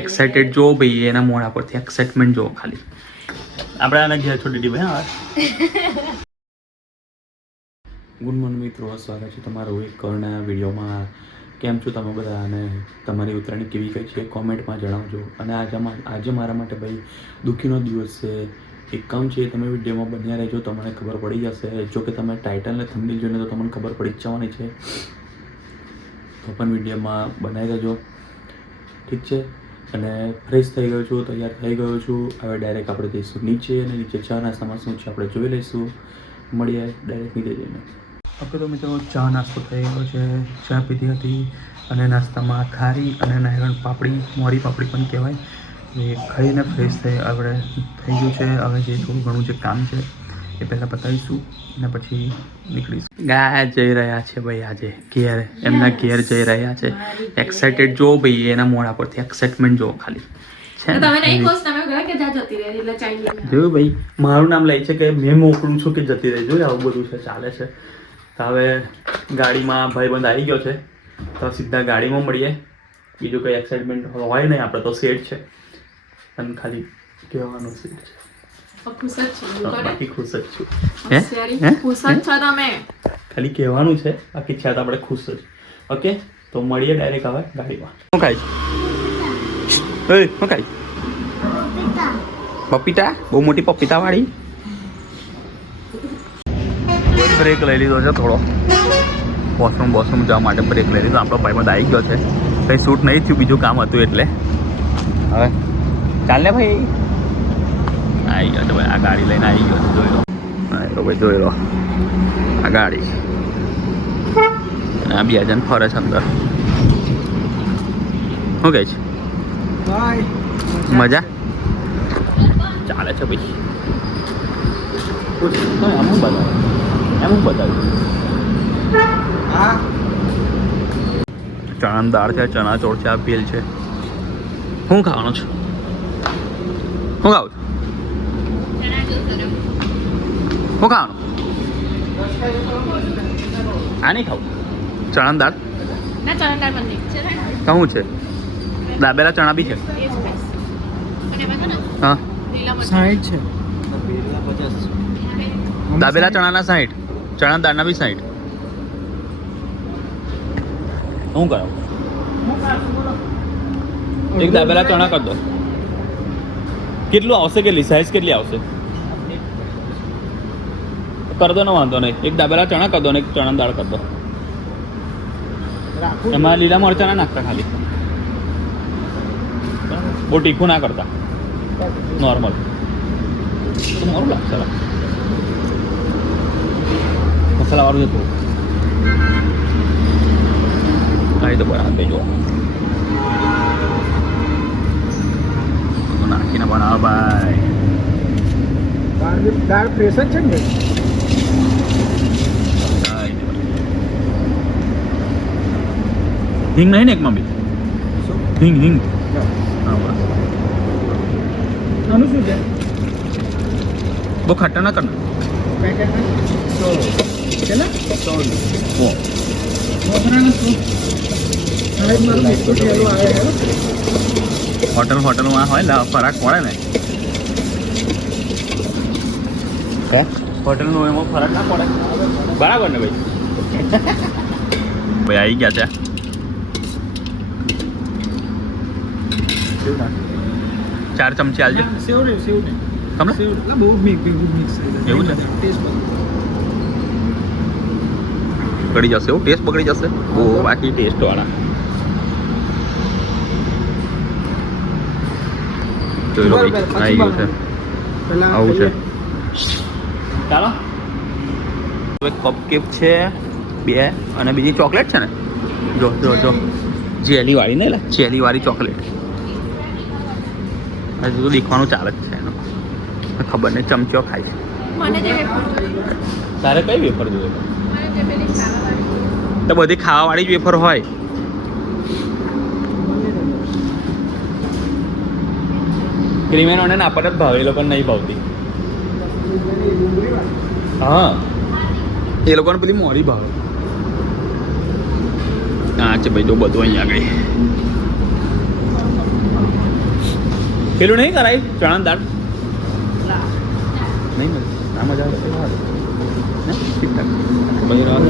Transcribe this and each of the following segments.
Excited જો ભાઈ એના મોઢા પરથી એક્સાઇટમેન્ટ જો ખાલી આપણે આને ઘેર છોડી દીધી ભાઈ હા. ગુડ મોર્નિંગ મિત્રો, સ્વાગત છે તમારું એક કરણા વિડીયોમાં. કેમ છો તમે બધા અને તમારી ઉત્તરાયણ કેવી ગઈ છે કોમેન્ટમાં જણાવજો. અને આજે મારા માટે ભાઈ દુઃખીનો દિવસ છે. એક કામ છે, તમે વિડીયોમાં બન્યા રહેજો, તમને ખબર પડી જશે. જો કે તમે ટાઇટલને થંબનેલ જોઈને તો તમને ખબર પડી જ જવાની છે, તો પણ વિડીયોમાં બનાવી દેજો, ઠીક છે. અને ફ્રેશ થઈ ગયો છું, તૈયાર થઈ ગયો છું. હવે ડાયરેક્ટ આપણે જઈશું નીચે, અને નીચે ચા નાસ્તામાં શું છે આપણે જોઈ લઈશું. મળીએ ડાયરેક્ટ નીચે જઈને. ઓકે તો મિત્રો, ચા નાસ્તો થઈ ગયો છે. ચા પીધી હતી અને નાસ્તામાં ખારી અને નાયરણ પાપડી, મોરી પાપડી પણ કહેવાય, એ ખાઈને ફ્રેશ થઈ આપણે થઈ ગયું છે. હવે જે થોડું ઘણું જે કામ છે એ પહેલાં પતાવીશું અને પછી નીકળીશું. ગયા જઈ રહ્યા છે ભાઈ આજે ઘેર, એમના ઘેર જઈ રહ્યા છે. એક્સાઇટેડ જો ભાઈ એના મોઢા પરથી એક્સાઇટમેન્ટ જો ખાલી જોયું ભાઈ. મારું નામ લે છે કે મેં મોકલું છું કે જતી રહી. જોયું આવું બધું છે, ચાલે છે. તો હવે ગાડીમાં ભાઈબંધ આવી ગયો છે, તો સીધા ગાડીમાં મળીએ. બીજું કંઈ એક્સાઇટમેન્ટ હોય નહીં, આપણે તો સેટ છે અને ખાલી કહેવાનું સેટ છે. બાકી ખુશ જ છું. ખાલી કહેવાનું છે, બાકી છે તો આપણે ખુશ જ. ઓકે, તો મળીએ ડાયરેક્ટ હવે ગાડીમાં. શું ખાય શું ખાય? પપીતા, બહુ મોટી પપીતા વાળી. બ્રેક લઈ લીધો છે થોડો, વોશરૂમ જવા માટે બ્રેક લઈ લીધો. આપણો ભાઈબંધ આવી ગયો છે, કંઈ શૂટ નહીં થયું, બીજું કામ હતું એટલે. હવે ચાલ ને ભાઈ, આવી ગયો છે ભાઈ. આ ગાડી લઈને આવી ગયો છે, જોઈ લો. હા ભાઈ, જોઈ લો આ ગાડી. આ બે જણ ફરે છે અંદર. શું કહે છે? મજા ચાલે છે ભાઈ. એમ બતાવ્યું ચણાની દાળ છે, ચણા ચોળ છે, આ ભેલ છે. શું ખાવાનું છે? શું ખાવું છું? શું ખાવાનું? આ નહીં ખાવું. ચણાની દાળ શું છે? દાબેલા ચણા બી છે. હા, 60 છે. દાબેલા ચણાના 60, ચણા દાળના બી 60. શું કરો? એક દાબેલા ચણા કરી દો. કેટલું આવશે? કેટલી સાઈઝ કેટલી આવશે? કરી દો ને, વાંધો નહીં. એક દાબેલા ચણા કરી દો ને એક ચણા દાળ કરી દો. એમાં લીલા મરચાં ના નાખતા, ખાલી બહુ તીખું ના કરતા, નોર્મલ. તો મોરું લાગશે મસાલાવાળું છે થોડું. હા, એ તો બરાબર દેજો. નાખીને બનાવો ભાઈ. દાળ ફ્રેશ જ છે ને? હિંગ નહીં ને એકમાં બી? હિંગ હા, બસ. આનું શું છે? બહુ ખાટા ના કરના. હોટલમાં હોય ને ફરાક પડે ને. હે, હોટલનું એમાં ફરક ના પડે. બરાબર ને ભાઈ? ભાઈ આવી ગયા છે. ચાર ચમચી આલજે. તમને બહુ મિક્સ એવું છે? બગડી જશે એવું? ટેસ્ટ બગડી જશે? ઓ, બાકી ટેસ્ટ વાળા જોઈ લો ભાઈ. આવી ગયું છે, આવું છે. ચાલો, કપકેક છે 2 અને બીજી ચોકલેટ છે ને. જો જેલી વાળી ને, જેલી વાળી ચોકલેટ. હજુ તો દેખવાનું ચાલે જ છે એનું, ખબર નહીં. ચમચો ખાય છે. તારે કઈ વેફર જોઈએ? તો બધી ખાવાવાળી જ વેફર હોય. ક્રીમેન ના પર જ ભાવે, એ લોકોને નહીં ભાવતી. હા, એ લોકોને પેલી મોરી ભાવે. હા છે ભાઈ, જો બધું અહીંયા આગળ પેલું નહીં કરાય ચણા દાળ નહીં મળે ના મજા આવે તો ને ઠીકઠાક પછી રાહ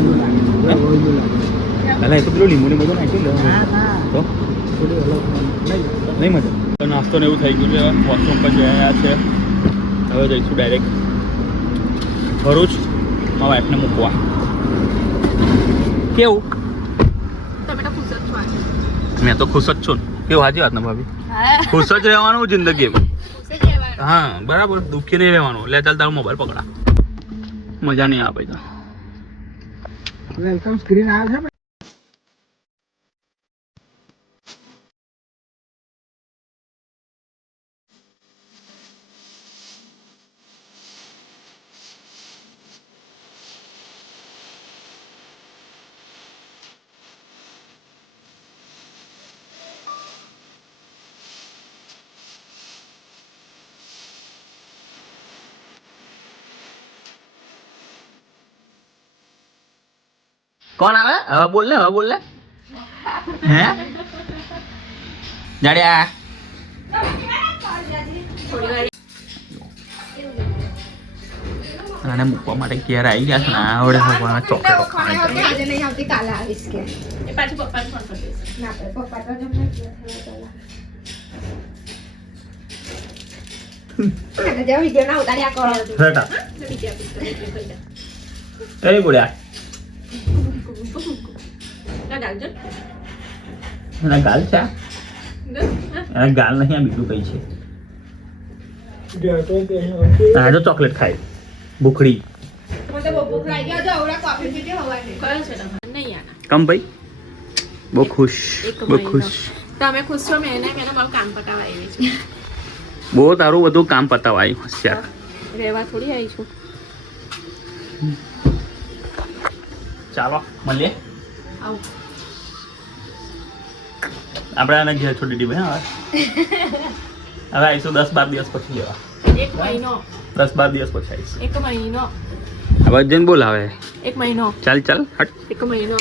એટલે એ તો પેલું લીંબુ ને બધું નાખ્યું લે તો નહીં મજા તો નાસ્તો ને એવું થઈ ગયું છે વોશરૂમ પર જઈ રહ્યા છે હવે જઈશું ડાયરેક્ટ ભરૂચ મારા વાઈફને મૂકવા કેવું મેં તો ખુશ જ છું ને કેવું હાજી વાત ને ભાભી ખુશ જ રહેવાનું જિંદગી હા બરાબર દુઃખી નહીં રહેવાનું લે ચાલ તારો મોબાઈલ પકડા મજા નહીં આવે તો વેલકમ સ્ક્રીન આવે છે કોણ આવે હવે બોલ ને હે જાડ્યા આને મૂકવા માટે ક્યારે આવી ગયા છે ને આવડે હવાના ચોકલેટો એ બોલ્યા એના ગાલ છે એના ગાલ નહીં આ બીજું કઈ છે આ જો ચોકલેટ ખાય ભૂખડી કમ ભાઈ બહુ ખુશ તમે ખુશ છો મેં મારું કામ પતાવવા આવી છું બહુ તારું બધું કામ પતાવવા આવ્યું હોશિયાર રહેવા થોડી આવી છું ચાલો મળીએ આવું આપણે આને ઘેર છોડી દીધી ભાઈ હવે આવીશું 10-12 દિવસ પછી લેવા 1 મહિનો 10-12 દિવસ પછી આવીશું 1 મહિનો હવે જઈને બોલાવે 1 મહિનો ચાલ હટ 1 મહિનો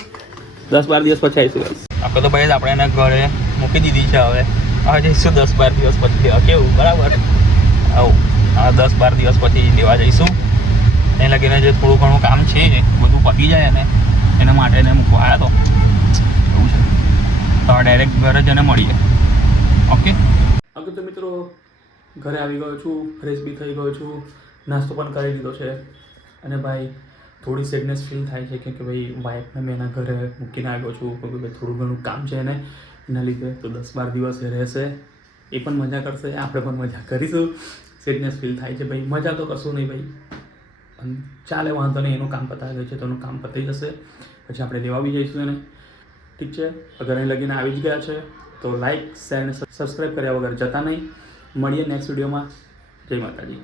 10-12 દિવસ પછી આવીશું આપણે તો ભાઈ આપણે એને ઘરે મૂકી દીધી છે હવે જઈશું 10-12 દિવસ પછી લેવા કેવું બરાબર આવું હવે 10-12 દિવસ પછી લેવા જઈશું એને લગીને જે થોડું ઘણું કામ છે બધું પતી જાય ને એના માટે એને મૂકવા આવ્યા તો એવું છે તો ડાયરેક્ટ ઘરે જઈને મળીએ ઓકે તો મિત્રો ઘરે આવી ગયો છું ફ્રેશ બી થઈ ગયો છું નાસ્તો પણ કરી લીધો છે અને ભાઈ થોડી સેડનેસ ફીલ થાય છે કે ભાઈ વાઈફને મેં એના ઘરે મૂકીને આવ્યો છું કે ભાઈ થોડું ઘણું કામ છે એને એના લીધે તો 10-12 દિવસ એ રહેશે એ પણ મજા કરશે આપણે પણ મજા કરીશું સેડનેસ ફીલ થાય છે ભાઈ મજા તો કશું નહીં ભાઈ અને ચાલે વાંધો નહીં એનું કામ પતાવી ગયું છે તો એનું કામ પતી જશે પછી આપણે લેવા બી જઈશું એને ઠીક છે અગર અહીં લગીને આવી જ ગયા છે તો લાઈક શેર અને સબસ્ક્રાઈબ કર્યા વગર જતા નહીં મળીએ નેક્સ્ટ વિડીયોમાં જય માતાજી